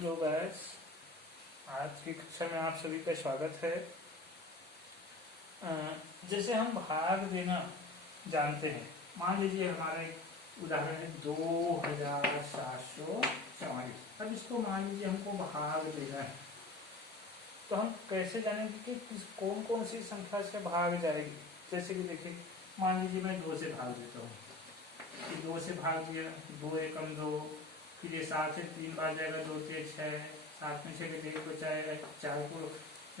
Hello guys, आज की कक्षा में आप सभी का स्वागत है। जैसे हम भाग देना जानते हैं, मान लीजिए हमारा एक उदाहरण है 2744। अब इसको मान लीजिए हमको भाग देना है, तो हम कैसे जानेंगे कि कौन कौन सी संख्या से भाग जाएगी। जैसे कि देखिए, मान लीजिए मैं 2 से भाग देता हूँ, 2 से भाग दिया, 2 एकम 2, फिर ये 7 से 3 बार जाएगा, 2 से 6, 7 में 6 के 1 बचाएगा, 4 को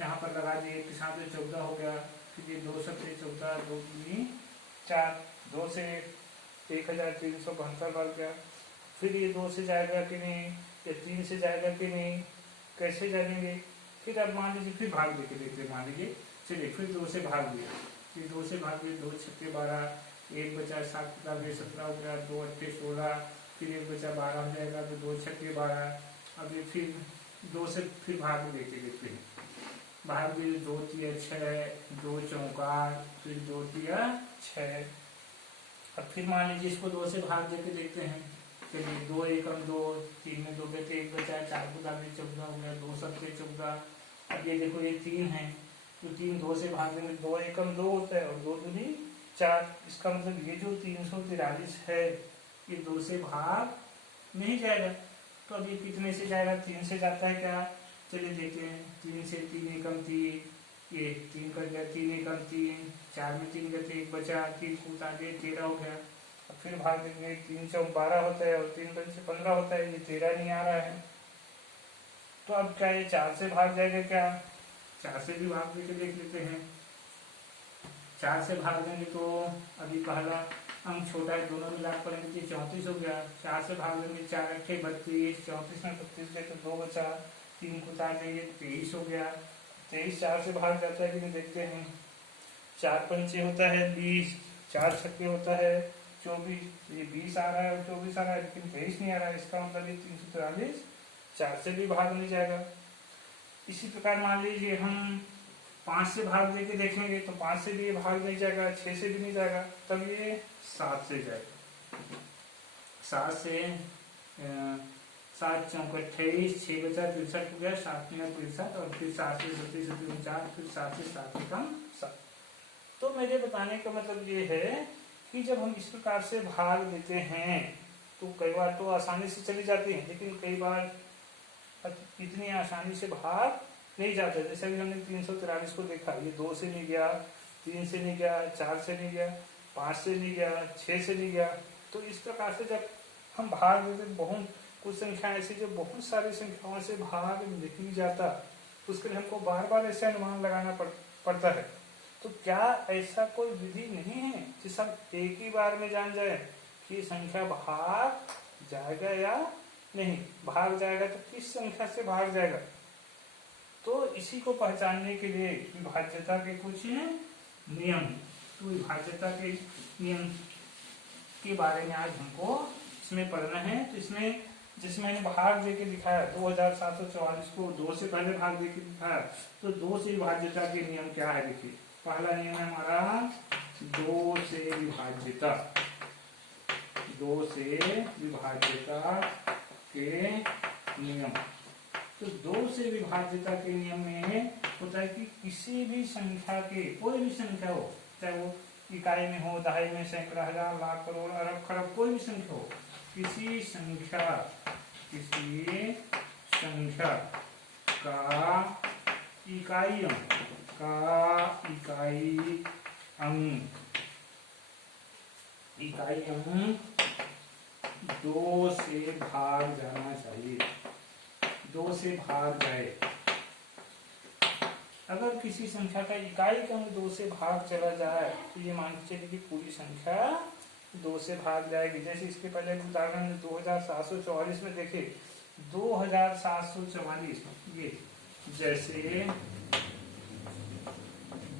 यहाँ पर लगा दिए, 1 के साथ में 14 हो गया, फिर ये 2 सबसे 14, 2 दूनी 4, 2 से 1372 बार गया। फिर ये 2 से जाएगा कि नहीं, या 3 से जाएगा कि नहीं, कैसे जानेंगे। फिर अब मान लीजिए फिर भाग दे के देखते, मान लीजिए चलिए फिर 2 से भाग दिया, फिर 2 से भाग दिए, 2 छक्के 12, 1 बचा, 7 का 17 हो गया, 2 अट्ठे 16, फिर 1 बचा 12 हो जाएगा, तो 2 छक्के 12। अब ये फिर 2 से फिर भाग देके देखते हैं, भाग भी 2 तिया 6, 2 चौका, फिर 2 तिया 6। अब फिर मान लीजिए इसको 2 से भाग देके देखते हैं, चलिए 2 एकम 2, 3 में 2 बचे 1 बचा, 4 को दागे 14 हो गया, 2 सबसे 14। अब ये देखो ये 3 है, तो 3 2 से भागने में 2 एकम 2 होता है और 2 दूनी 4। इसका मतलब ये जो 343 है ये 2 से भाग नहीं जाएगा। तो अभी कितने से जाएगा, 3 से जाता है क्या, चलिए देखते हैं। 3 से 3 एकम 3, ये 3 कर गया, 3 एकम 3, 4 में 3 गए 1 बचा, 3 को आगे 13 हो गया। अब फिर भाग देंगे, 3 चौक 12 होता है और 3 5 से 15 होता है, ये 13 नहीं आ रहा है। तो अब क्या ये 4 से भाग जाएगा क्या, 4 से भी भाग देके देख लेते हैं। 4 से भाग देंगे तो अभी पहला अंक छोटा है, दोनों मिला पड़ेंगे तो 34 हो गया। 4 से भाग देंगे, 4 अट्ठे 32, 34 में 32 गए तो 2 बचा, 3 को उतार देंगे 23 हो गया। 23 4 से भाग जाता है कि नहीं देखते हैं। 4 पंचे होता है 20, 4 छक्के होता है 24, ये 20 आ रहा है और 24 आ रहा है, लेकिन 23 नहीं आ रहा है। इसका मतलब ये 343 4 से भी भाग नहीं जाएगा। इसी प्रकार मान लीजिए हम 5 से भाग देके देखेंगे, तो 5 से भी ये भाग नहीं जाएगा, 6 से भी नहीं जाएगा, तब ये 7 से जाएगा। 7 से 7 चौक 28, 6 बचा 63 हो गया, 7 में 63 और फिर 7 से 37 49, फिर 7 से 7 एकम 7। तो मेरे बताने का मतलब ये है कि जब हम इस प्रकार से भाग देते हैं तो कई बार तो आसानी से चली जाती है, लेकिन कई बार इतनी आसानी से भाग नहीं जाता। जैसे अभी हमने 343 को देखा, ये 2 से नहीं गया, 3 से नहीं गया, 4 से नहीं गया, 5 से नहीं गया, 6 से नहीं गया। तो इस प्रकार से जब हम भाग देते, बहुत कुछ संख्या ऐसी जो बहुत सारी संख्याओं से भाग नहीं जाता, तो उसके लिए हमको बार बार ऐसे अनुमान लगाना पड़ता है। तो क्या ऐसा कोई विधि नहीं है जिस हम एक ही बार में जान जाए कि संख्या भाग जाएगा या नहीं, भाग जाएगा तो किस संख्या से भाग जाएगा। तो इसी को पहचानने के लिए विभाज्यता के कुछ नियम, तो विभाज्यता के नियम के बारे में आज हमको इसमें पढ़ना है। तो इसमें जैसे मैंने भाग देके दिखाया 2744 को 2 से पहले भाग देके दिखाया, तो 2 से विभाज्यता के नियम क्या है। देखिए, पहला नियम है हमारा 2 से विभाज्यता, 2 से विभाज्यता के नियम। तो 2 से विभाज्यता के नियम में होता है कि किसी भी संख्या के, कोई भी संख्या हो, चाहे वो इकाई में हो, दहाई में, सैकड़ा, हजार, लाख, करोड़, अरब, खरब, कोई भी संख्या हो, किसी संख्या का इकाई अंक 2 से भाग जाना चाहिए, 2 से भाग जाए। अगर किसी संख्या का इकाई का अंक 2 से भाग चला जाए तो ये मान के चलिए कि पूरी संख्या 2 से भाग जाएगी। जैसे इसके पहले उदाहरण 2744 में देखिए, 2744, ये जैसे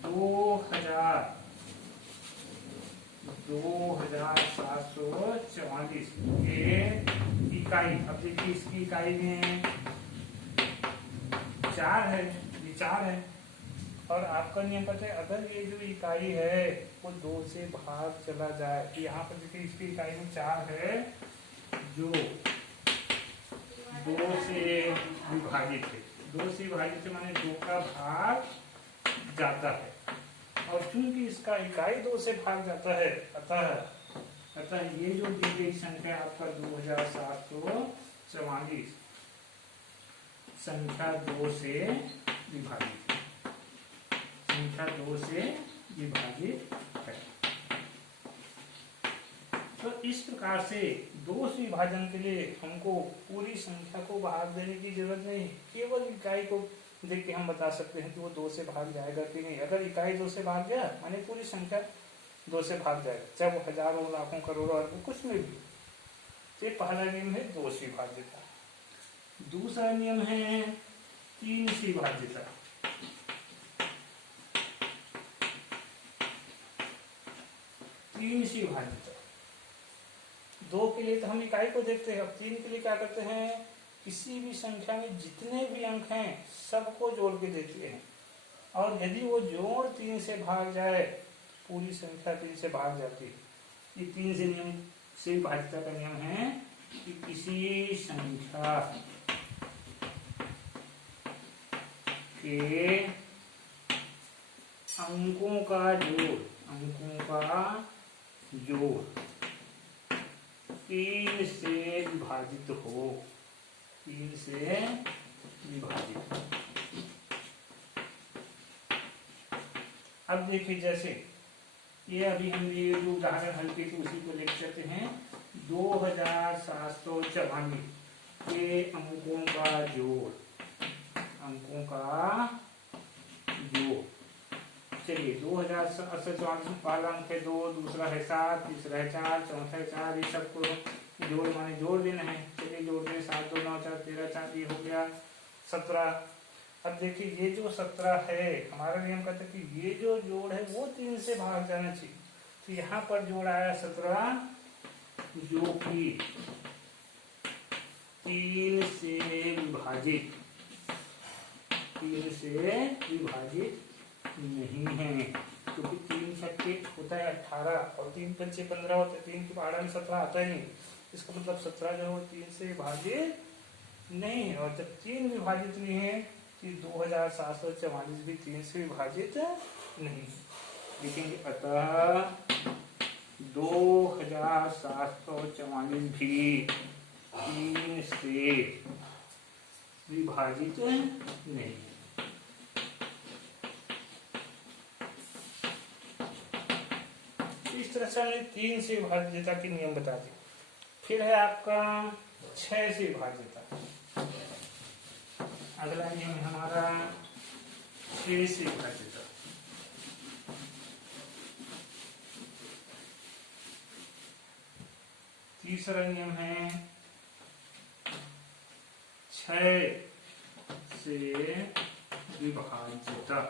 2744 ये इकाई। अब देखिए इसकी इकाई में 4 है, ये 4 है, और आपका नियम पता है अगर ये जो इकाई है वो 2 से भाग चला जाए, तो यहाँ पर देखिए इसकी इकाई में 4 है, जो 2 से विभाजित है। 2 से विभाजित है माने 2 का भाग जाता है, और चूंकि इसका इकाई 2 से भाग जाता है, अतः ये जो दी गई संख्या आपका 2744 संख्या 2 से विभाजित है, संख्या 2 से विभाजित है। तो इस प्रकार से 2 से विभाजन के लिए हमको पूरी संख्या को भाग देने की जरूरत नहीं, केवल इकाई को देख के हम बता सकते हैं कि वो 2 से भाग जाएगा कि नहीं। अगर इकाई 2 से भाग गया माने पूरी संख्या 2 से भाग जाएगा, चाहे वो हजारों लाखों करोड़ों अरबों कुछ में भी। तो पहला नियम है 2 से विभाज्यता। दूसरा नियम है 3 से विभाज्यता। 3 से विभाज्यता 2 के लिए तो हम इकाई को देखते हैं, अब 3 के लिए क्या करते हैं, किसी भी संख्या में जितने भी अंक हैं सबको जोड़ के देते हैं, और यदि वो जोड़ 3 से भाग जाए पूरी संख्या 3 से भाग जाती है। ये 3 से नियम से विभाज्यता का नियम है कि किसी संख्या के अंकों का जोड़ 3 से विभाजित हो, 3 से विभाजित। अब देखिए, जैसे ये अभी हम ये जो उदाहरण हल किए थे उसी को लिख सकते हैं। 2744 के अंकों का जोड़, चलिए 2044 पहला अंक है 2, दूसरा है 7, तीसरा है 4, चौथा है 4, ये सबको जोड़ माने जोड़ देना है। चलिए जोड़ दें, 7 2 9 4 13 4, ये हो गया 17। अब देखिए ये जो 17 है, हमारा नियम कहता है कि ये जो जोड़ है वो 3 से भाग जाना चाहिए। तो यहाँ पर जोड़ आया 17, जो कि 3 से विभाजित नहीं है, क्योंकि 3 छक्के होता है 18 और 3 पंचे 15 होता है, 3 के आड़ा में 17 आता ही नहीं। इसका मतलब 17 जो है 3 से विभाजित नहीं है, और जब 3 विभाजित नहीं है कि 2744 भी 3 से विभाजित नहीं। लिखेंगे अतः 2744 भी 3 से विभाजित नहीं। इस तरह से हमने 3 से विभाज्यता के नियम बता दिए। फिर है आपका 6 से विभाज्यता। अगला नियम है हमारा 6 से विभाज्यता। तीसरा नियम है 6 से विभाज्यता।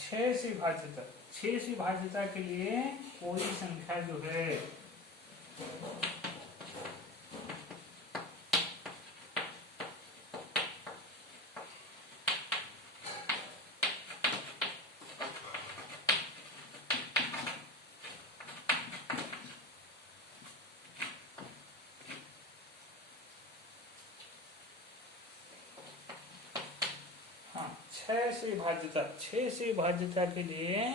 6 से विभाज्यता, 6 से विभाज्यता के लिए कोई संख्या जो है छह से विभाज्यता के लिए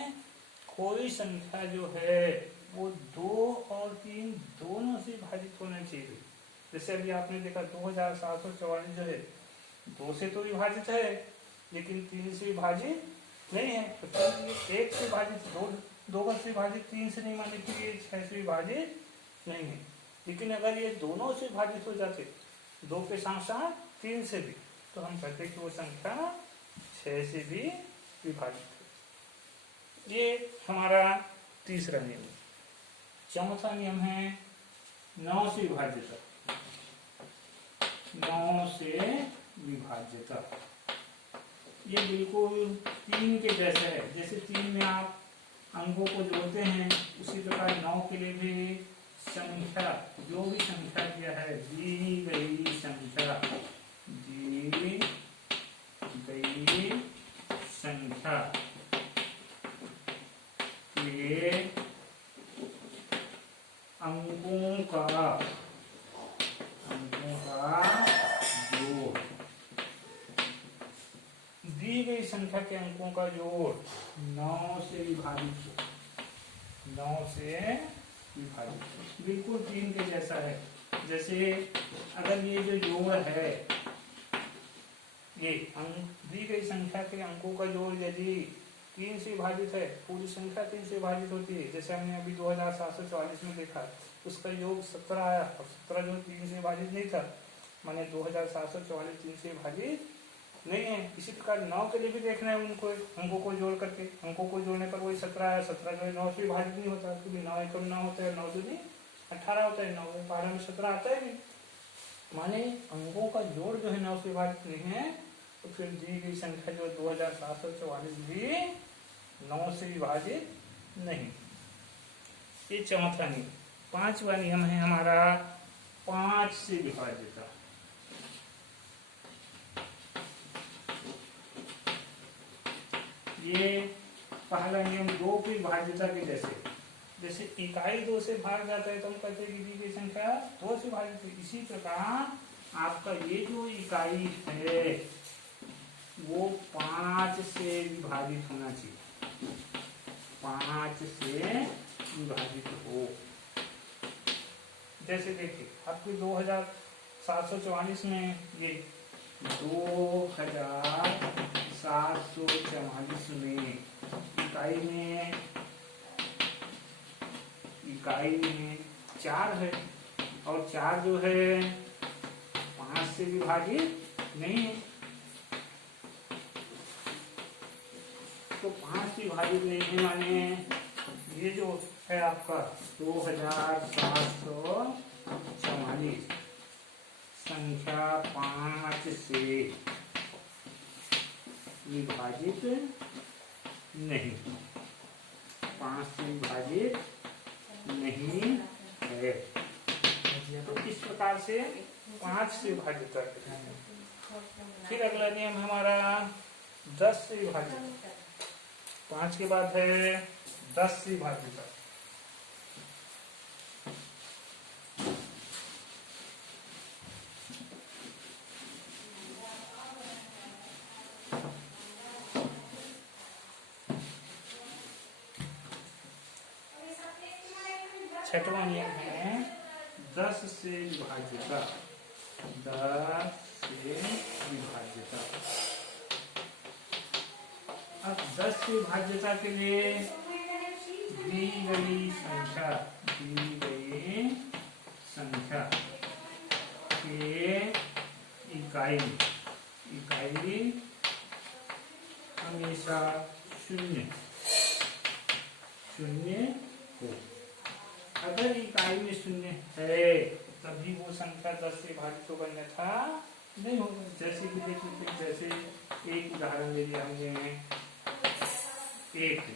कोई संख्या जो है वो 2 और 3 दोनों से विभाजित होना चाहिए। जैसे अभी आपने देखा 2744 जो है 2 से तो विभाजित है लेकिन 3 से विभाजित नहीं है, तो 1 से विभाजित 2 से विभाजित 3 से नहीं, माने कि ये 6 से विभाजित नहीं है। लेकिन अगर ये दोनों से विभाजित हो जाते 2 के साथ साथ 3 से भी, तो हम कहते कि वो संख्या 6 से भी विभाजित है। ये हमारा तीसरा नियम। चौथा नियम है 9 से विभाज्यता। 9 से विभाज्यता ये बिल्कुल 3 के जैसा है। जैसे 3 में आप अंकों को जोड़ते हैं, उसी प्रकार 9 के लिए भी संख्या, जो भी संख्या दिया है, दी गई संख्या के अंकों का जोड़, दी गई संख्या के अंकों का जोड़ 9 से विभाजित, 9 से विभाजित, बिल्कुल 3 के जैसा है। जैसे अगर ये जो जोड़ है, ये दी गई संख्या के अंकों का जोड़ यदि 3 से विभाजित है, पूरी संख्या 3 से विभाजित होती है, जैसे हमने अभी 2744 में देखा, उसका योग 17 आया, अब 17 जो 3 से विभाजित नहीं था, माने 2744 3 से विभाजित नहीं है। इसी प्रकार 9 के लिए भी देखना है उनको, अंकों को जोड़ करके, अंकों को जोड़ने पर वही 17 आया, 17 जो है 9 से विभाजित नहीं होता, क्योंकि 9 एकम 9 होता है, 9 दूनी 18 होता है, 9 12 में 17 आता है नहीं, माने अंकों का जोड़ जो है 9 से विभाजित नहीं है, तो फिर दी गई संख्या जो 2744 भी 9 से विभाजित नहीं। ये चौथा नियम। पांचवा नियम है हमारा 5 से विभाज्यता। ये पहला नियम 2 की विभाज्यता के जैसे इकाई 2 से भाग जाता है तो हम कहते हैं कि दी गई संख्या 2 से विभाजित है। इसी प्रकार आपका ये जो इकाई है वो 5 से विभाजित होना चाहिए, 5 से विभाजित हो। जैसे देखिए आपके 2744 में ये 2744 में इकाई में 4 है, और 4 जो है 5 से विभाजित नहीं है, तो 5 से विभाजित नहीं है, माने ये जो है आपका 2744 संख्या 5 से विभाजित नहीं, 5 से विभाजित नहीं है। तो इस प्रकार से 5 से विभाजित है। फिर अगला नियम हमारा 10 से विभाजित। 5 के बाद है 10 से विभाजित। छठवां नियम है 10 से विभाज्यता। 10 से विभाज्यता। अब 10 से विभाज्यता के लिए दी गई संख्या के इकाई हमेशा शून्य हो। अगर इकाई में शून्य है तभी वो संख्या 10 से विभाजित होगा, अन्यथा नहीं होगा। जैसे कि देख लीजिए, जैसे एक उदाहरण ले लिया हमने 1000।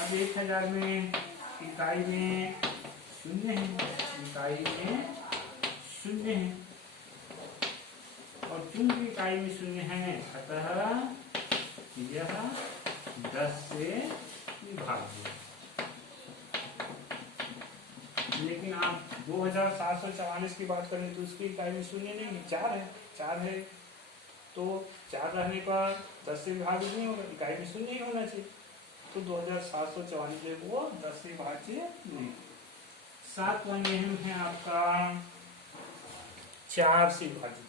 अब 1000 में इकाई में शून्य है, और चूंकि इकाई में शून्य है अतः यह 10 से विभाज्य। लेकिन आप 2744 की बात करें तो उसकी इकाई में शून्य नहीं है, 4 है, तो 4 रहने पर 10 से विभाजित नहीं होगा, इकाई में शून्य ही होना चाहिए, तो 2744 जो वो 10 से विभाज्य नहीं। 7वां नियम है आपका 4 से विभाजित।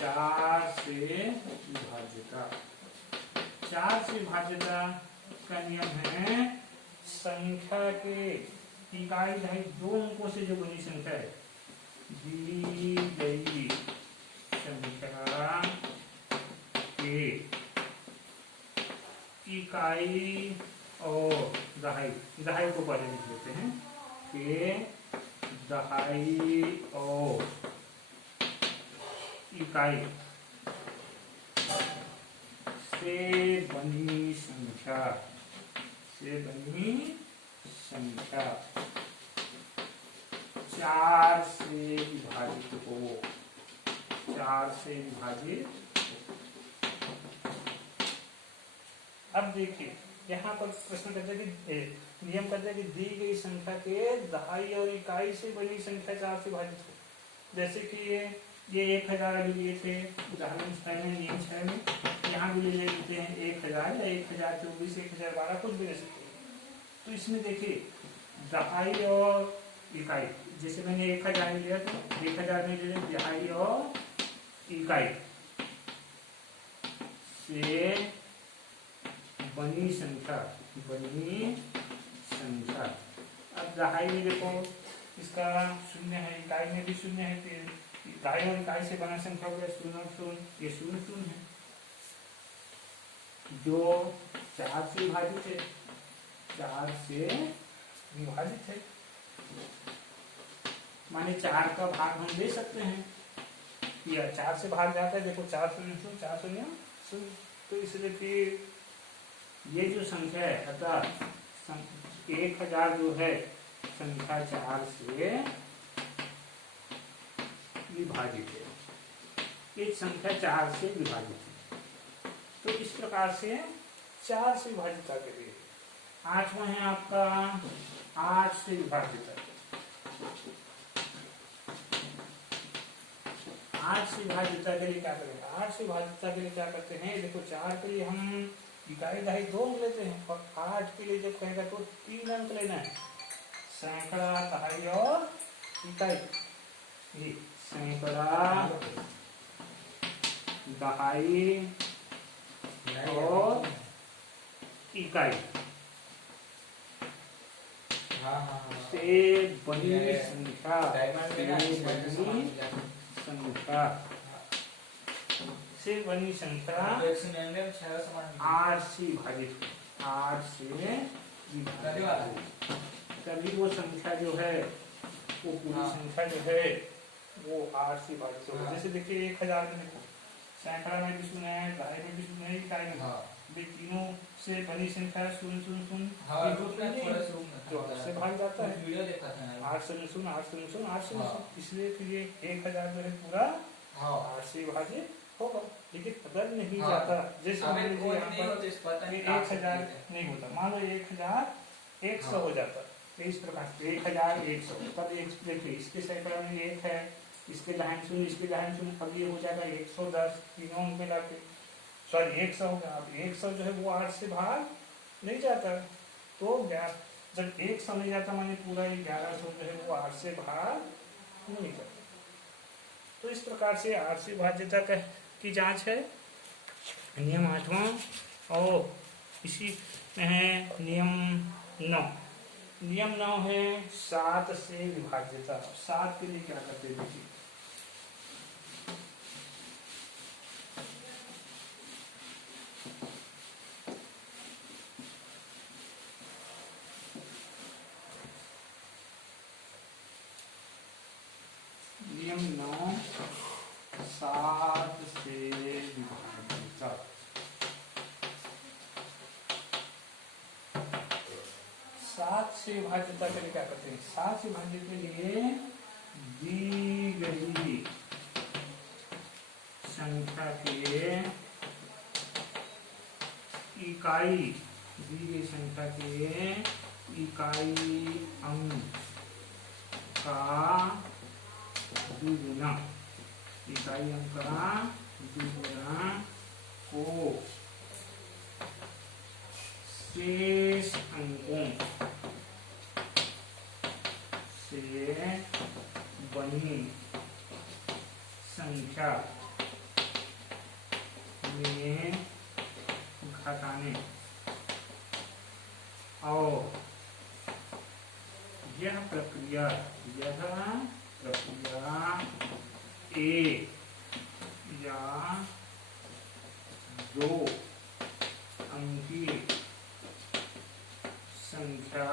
4 से विभाज्यता। 4 से विभाज्यता का नियम है संख्या के इकाई ढाई 2 अंकों से जो बनी संख्या है, दी गई संख्या के इकाई और दहाई को पहले लिख लेते हैं, के दहाई और इकाई से बनी संख्या 4 से विभाजित हो। 4 से विभाजित। अब देखिए यहाँ पर प्रश्न करते हैं कि नियम करते हैं कि दी गई संख्या के दहाई और इकाई से बनी संख्या 4 से विभाजित हो। जैसे कि ये 1000 अभी लिए थे उदाहरण पहले नियम 6 में, यहाँ भी ले लेते हैं 1000 या 1024 1012 कुछ भी ले सकते हैं। तो इसमें देखिए दहाई और इकाई, जैसे मैंने 1000 लिया तो 1000 में ले लें दहाई और इकाई से बनी संख्या अब दहाई में देखो इसका शून्य है, इकाई में भी शून्य है, फिर दहाई और इकाई से बना संख्या हो गया 0 और 0, ये 0 0 है जो 4 से विभाजित है, 4 से विभाजित है, माने 4 का भाग हम दे सकते हैं या 4 से भाग जाता है। देखो 4 0 0 4 0 0, तो इसलिए फिर ये जो संख्या है अतः 1000 जो है संख्या 4 से विभाजित है, एक संख्या 4 से विभाजित है। तो इस प्रकार से 4 से विभाजित करिए। 8वां है आपका 8 से विभाजित है। 8 से विभाजितता के लिए क्या करेंगे? 8 से विभाजितता के लिए क्या करते हैं? देखो 4 के लिए हम इकाई दहाई 2 अंक लेते हैं और 8 के लिए जब कहेगा तो 3 अंक लेना है, सैकड़ा दहाई और इकाई। ये सैकड़ा दहाई और इकाई से बनी संख्या से बनी संख्या 8 से विभाजित, 8 से विभाजित, तभी वो संख्या जो है वो पूरी संख्या जो है वो 8 से विभाजित होगा। जैसे देखिए 1000 में देखो सैकड़ा में भी शून्य है, दहाई में भी शून्य है, इकाई में भी तीनों से बनी संख्या 0 0 0 जो 8 से भाग जाता है, 8 0 0 8 0 0 8 0 0, इसलिए फिर ये 1000 जो है पूरा 8 से विभाजित होगा। लेकिन अगर नहीं जाता, जैसे यहाँ पर 1000 नहीं होता, मान लो 1100 हो जाता, तो इस प्रकार से 1100, तब देखिए इसके सैकड़ा में 1 है, इसके दहाई 0, इसके दहाई 0, अब ये हो जाएगा 110, तीनों मिला के सॉरी 100 हो गया। अब 100 जो है वो 8 से भाग नहीं जाता, तो जब 100 नहीं जाता माने पूरा 1100 जो है वो 8 से भाग नहीं जाता। तो इस प्रकार से 8 से भाज्यता की जांच है नियम 8वां। और इसी में है नियम 9। नियम 9 है 7 से विभाज्यता। 7 के लिए क्या करते हैं देखिए, नियम 9 7 से विभाज्यता। 7 से विभाज्यता के लिए क्या करते हैं? 7 से विभाज्य के लिए दी गई संख्या के इकाई, दी गई संख्या के इकाई अंक का दुगुना, इकाई अंक का दुगुना को शेष अंकों से बनी संख्या में घटाने और यह प्रक्रिया एक या दो अंकी संख्या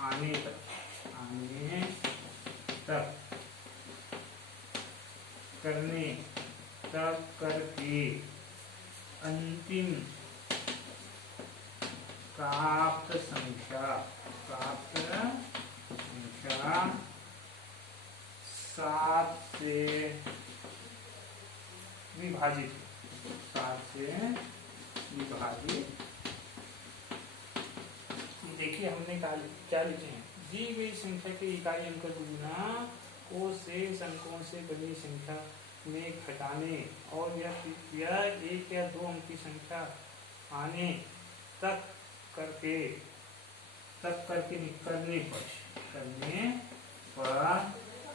आने तक करके अंतिम प्राप्त संख्या 7 से विभाजित, 7 से विभाजित। देखिए हमने क्या लिखे हैं, दी गई संख्या के इकाई अंक दुगुना को शेष अंकों से बनी संख्या में घटाने और यह एक या दो अंक की संख्या आने तक करने पर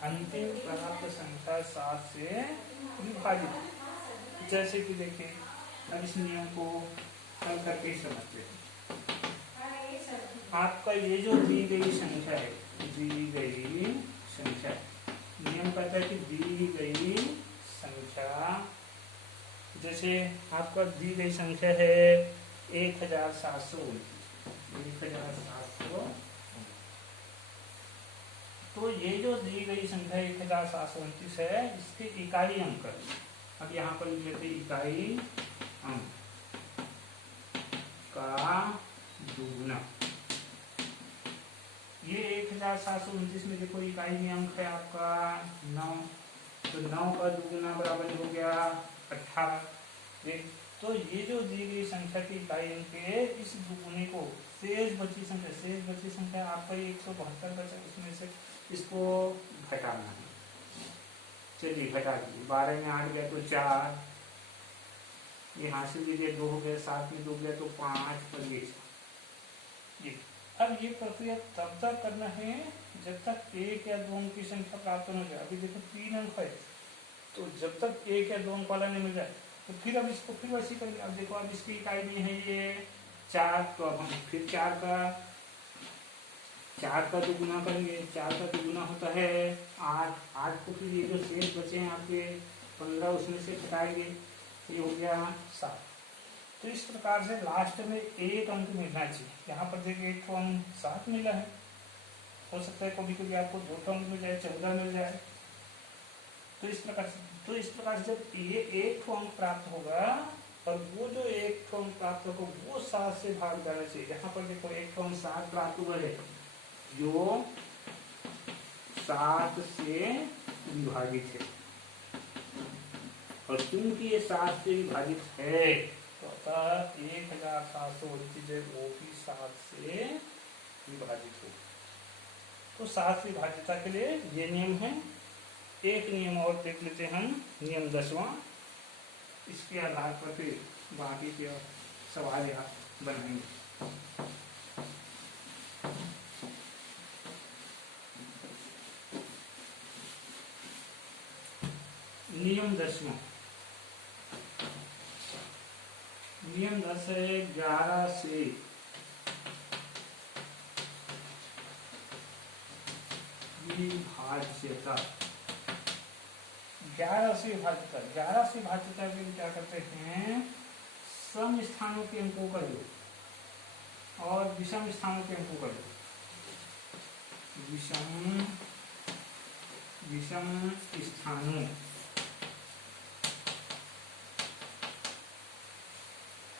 अंतिम प्राप्त संख्या 7 से विभाजित। जैसे कि देखिए अब इस नियम को हल करके समझते हैं। आपका ये जो दी गई संख्या है, दी गई संख्या, नियम कहता है कि दी गई संख्या, जैसे आपका दी गई संख्या है 1729, तो ये जो दी गई संख्या 1729 है, इसके इकाई अंक, अब यहाँ पर लिख लेते इकाई अंक का दुगुना। ये 1729 में देखो इकाई में अंक है आपका 9, तो 9 का दुगुना बराबर हो गया 18। तो ये जो दी गई संख्या की इकाई अंक है, इस दुगुने को शेष बची संख्या आपका 172 बचा, उसमें से इसको घटाना है। चलिए घटा दीजिए, 12 में 8 गया तो 4, यहाँ से लीजिए 2 हो गया, 7 में 2 गया तो 5 और ये। अब ये प्रक्रिया तब तक करना है जब तक एक या दो अंक की संख्या प्राप्त न हो जाए। अभी देखो 3 अंक है, तो जब तक एक या दो अंक वाला नहीं मिल जाए तो फिर अब इसको फिर वैसे करेंगे। अब देखो अब इसकी इकाई नहीं है ये 4, तो अब हम फिर 4 का दुगुना करेंगे। 4 का दुगुना होता है 8 को फिर ये जो शेष बचे हैं आपके 15, उसमें से घटाएंगे, ये हो गया 7। तो इस प्रकार से लास्ट में एक अंक मिलना चाहिए। यहाँ पर देखिए एक अंक 7 मिला है, हो सकता है कभी कभी आपको 2 अंक मिल जाए, 14 मिल जाए। तो इस प्रकार से जब ये एक अंक प्राप्त होगा और वो जो एक अंक प्राप्त होगा वो 7 से भाग जाना चाहिए। यहाँ पर देखो एक अंक 7 प्राप्त हुआ है जो 7 से विभाजित है, और क्योंकि ये 7 से विभाजित है तो अतः 1729 है वो भी 7 से विभाजित हो। तो 7 से विभाजितता के लिए ये नियम है। एक नियम और देख लेते हैं हम, नियम 10वां। इसके आधार पर फिर बाकी के सवाल यहाँ बनाएंगे। नियम 10वां, नियम 10 है 11 से विभाज्यता। 11 से विभाज्यता के लिए क्या करते हैं, सम स्थानों के अंकों का योग और विषम स्थानों के अंकों का योग। विषम स्थानों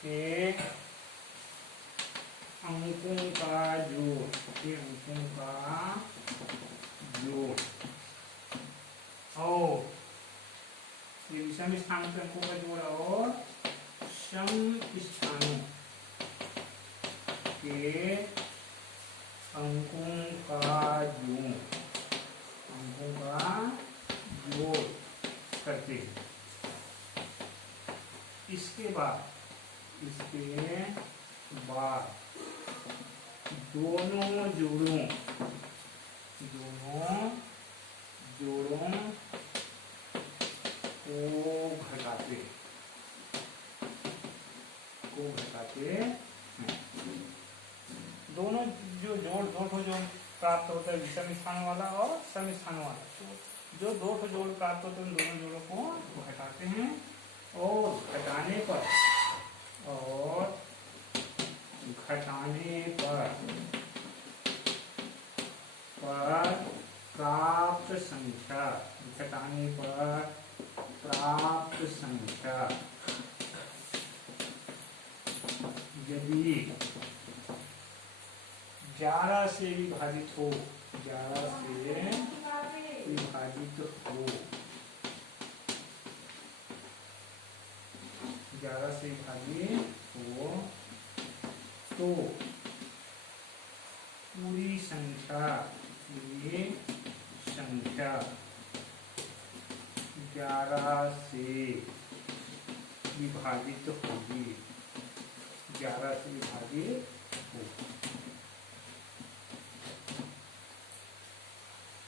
के अंकों का योग, और ये विषम स्थानों के अंकों का जोड़ और सम स्थानों के अंकों का जोड़ करते हैं। इसके बाद दोनों जोड़ों को घटाते हैं। दोनों जो जोड़ प्राप्त होता है विषम स्थान वाला और सम स्थान वाला, तो जो दो जोड़ प्राप्त होते हैं उन दोनों जोड़ों को घटाते हैं, और घटाने पर प्राप्त संख्या यदि 11 से विभाजित हो, 11 से विभाजित हो तो पूरी संख्या, ये संख्या 11 से विभाजित होगी, 11 से विभाजित होगी।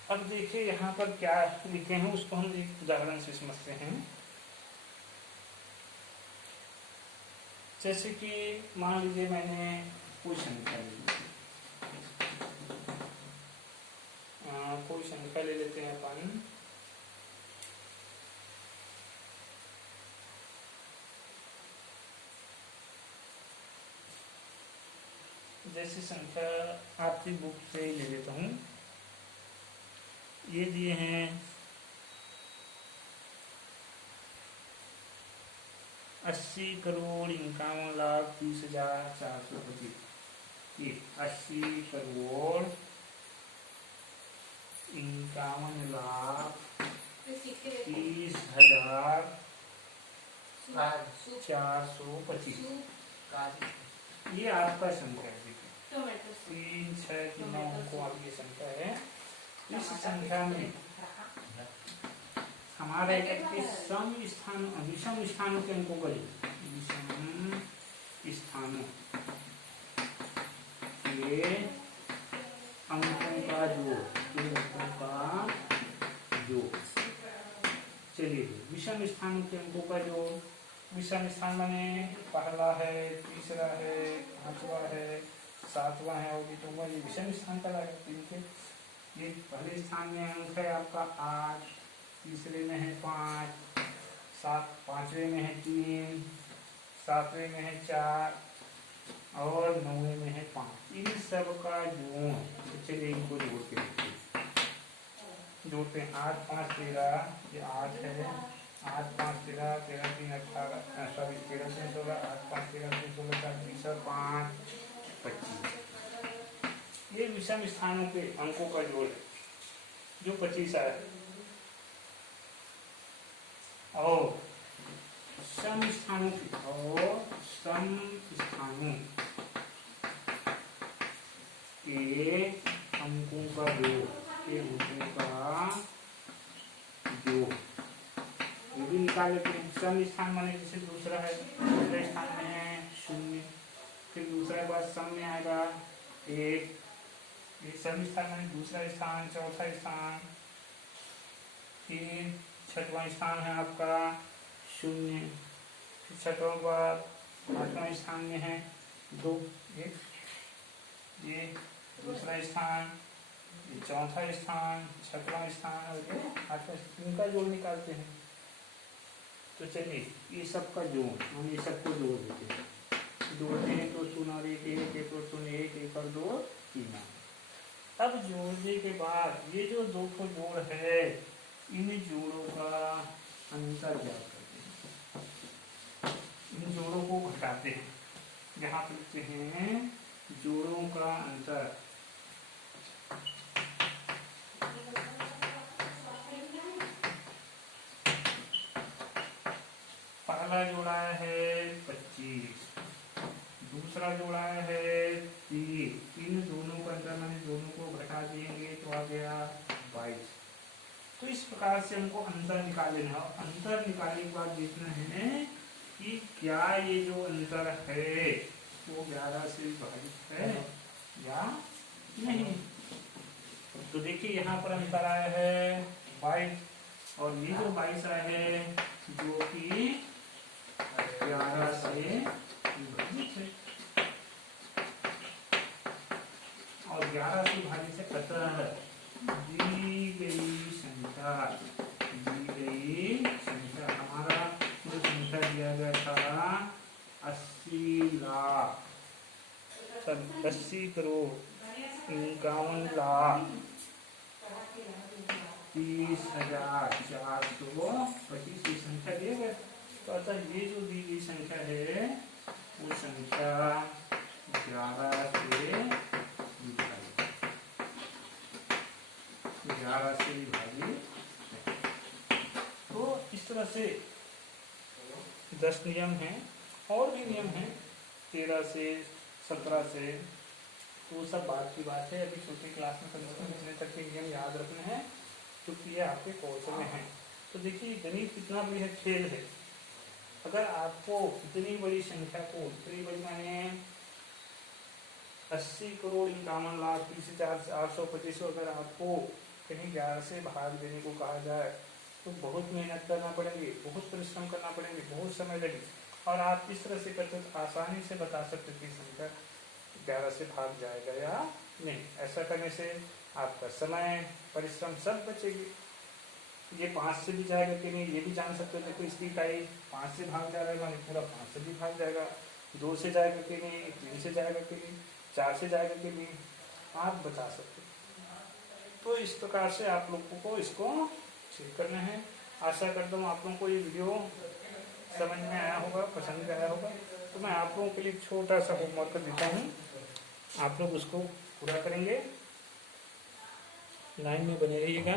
अब देखिए यहाँ पर क्या लिखे हैं, उसको हम एक उदाहरण से समझते हैं। जैसे कि मान लीजिए मैंने कोई संख्या ले ली, कोई संख्या ले लेते हैं अपन, जैसी संख्या आपकी बुक से ले लेता हूँ। ये दिए हैं 80,51,30,425। 80,51,30,425 ये आपका संख्या है। 3, 6, 9 को आपकी संख्या है। इस संख्या में हमारे सम स्थान, विषम स्थानों के अंकों का विषम स्थानों के अंकों का जो चलिए विषम स्थानों के अंकों का जो, विषम स्थान माने पहला है, तीसरा है, पांचवा है, सातवां है और तो ये विषम स्थान का लागेगा। ये पहले स्थान में अंक है आपका 8, तीसरे में है 5, पांचवें में है 3, सातवें में है 4 और 9वें में है 5। इन सब का जोड़, चलिए इनको जोड़ते हैं। 8, 5, 13, ये 8 है, 8, 5, 13, 13, 3, 18, सॉरी 13, 3, 16, 8, 5, 13, 3, 16, 4, 20, 5, 25। ये विषम स्थानों के अंकों का जोड़ है जो 25 आया है। और सम स्थानों के अंकों का जोड़, ये भी निकाल लेते हैं। सम स्थान माने जैसे दूसरा है, दूसरे स्थान में है 0, फिर दूसरा के बाद सम में आएगा 1। ये सम स्थान माने दूसरा स्थान, चौथा स्थान, फिर छठवां स्थान है आपका 0, फिर छठवां के बाद 8वां स्थान में है 2, ये दूसरा स्थान, ये चौथा स्थान, छठवां स्थान और ये 8वां, इनका जोड़ निकालते हैं। तो चलिए ये सब का जोड़, हम ये सबको जोड़ देते हैं। जोड़ते हैं तो 0 और 1, 1 और 0, 1 और 2, 3। अब जोड़ने के बाद ये जो दो को जोड़ है, इन जोड़ों का अंतर ज्ञात करते हैं, इन जोड़ों को घटाते हैं। यहाँ पे लिखते हैं जोड़ों का अंतर। पहला जोड़ा है 25, दूसरा जोड़ा है 3, इन दोनों का अंतर मैंने दोनों को घटा देंगे तो आ गया 22। तो इस प्रकार से हमको अंतर निकाल लेना है। अंतर निकालने के बाद देखना है कि क्या ये जो अंतर है वो 11 से विभाजित है या नहीं। तो देखिए यहाँ पर अंतर आया है 22 और ये जो 22 आया है जो कि 11 से विभाजित है और 11 से विभाजित से अतः दी गई संख्या, हमारा जो संख्या दिया गया था 80 करोड़ 51,30,425 संख्या दिया गया। तो अतः ये जो दी गई संख्या है वो संख्या 11 से विभाजित। तो इस तरह से 10 नियम हैं और भी नियम हैं, 13 से 17 से, तो सब बात की बात है। अभी छोटी क्लास में कम से कम इतने तक के नियम याद रखने हैं क्योंकि ये आपके कोर्स में है। तो देखिए गणित कितना भी है, खेल है। अगर आपको इतनी बड़ी संख्या को, इतनी बड़ी माने 80 करोड़ 51 लाख 30,825 को अगर आपको कहीं 11 से भाग देने को कहा जाए तो बहुत मेहनत करना पड़ेगी, बहुत परिश्रम करना पड़ेगी, बहुत समय लगे। और आप इस तरह से करते तो आसानी से बता सकते कि संख्या 11 से भाग जाएगा या नहीं। ऐसा करने से आपका समय, परिश्रम सब बचेगी। ये 5 से भी जाएगा कि नहीं ये भी जान सकते हो। देखो इसकी इकाई 5 से भाग जा रहा है, माने पूरा 5 से भी भाग जाएगा। 2 से जाएगा कि नहीं, 3 से जाएगा कि नहीं, 4 से जाएगा कि नहीं, आप बता सकते हो। तो इस प्रकार से आप लोगों को इसको चेक करना है। आशा करता हूँ आप लोगों को ये वीडियो समझ में आया होगा, पसंद आया होगा। तो मैं आप लोगों के लिए छोटा सा होमवर्क देता हूँ, आप लोग उसको पूरा करेंगे। लाइन में बने रहिएगा।